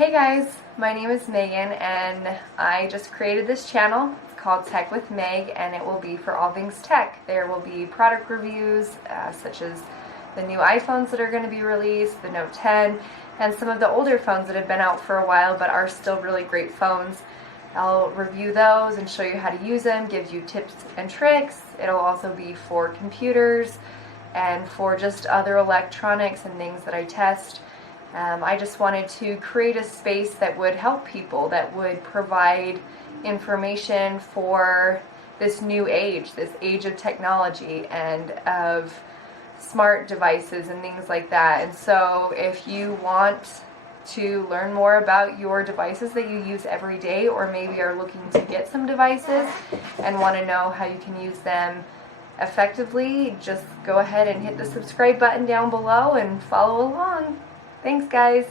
Hey guys, my name is Megan and I just created this channel. It's called Tech with Meg and it will be for all things tech. There will be product reviews such as the new iPhones that are going to be released, the Note 10, and some of the older phones that have been out for a while but are still really great phones. I'll review those and show you how to use them, give you tips and tricks. It'll also be for computers and for just other electronics and things that I test. I just wanted to create a space that would help people, that would provide information for this new age, this age of technology and of smart devices and things like that. And so if you want to learn more about your devices that you use every day, or maybe are looking to get some devices and want to know how you can use them effectively, just go ahead and hit the subscribe button down below and follow along. Thanks, guys.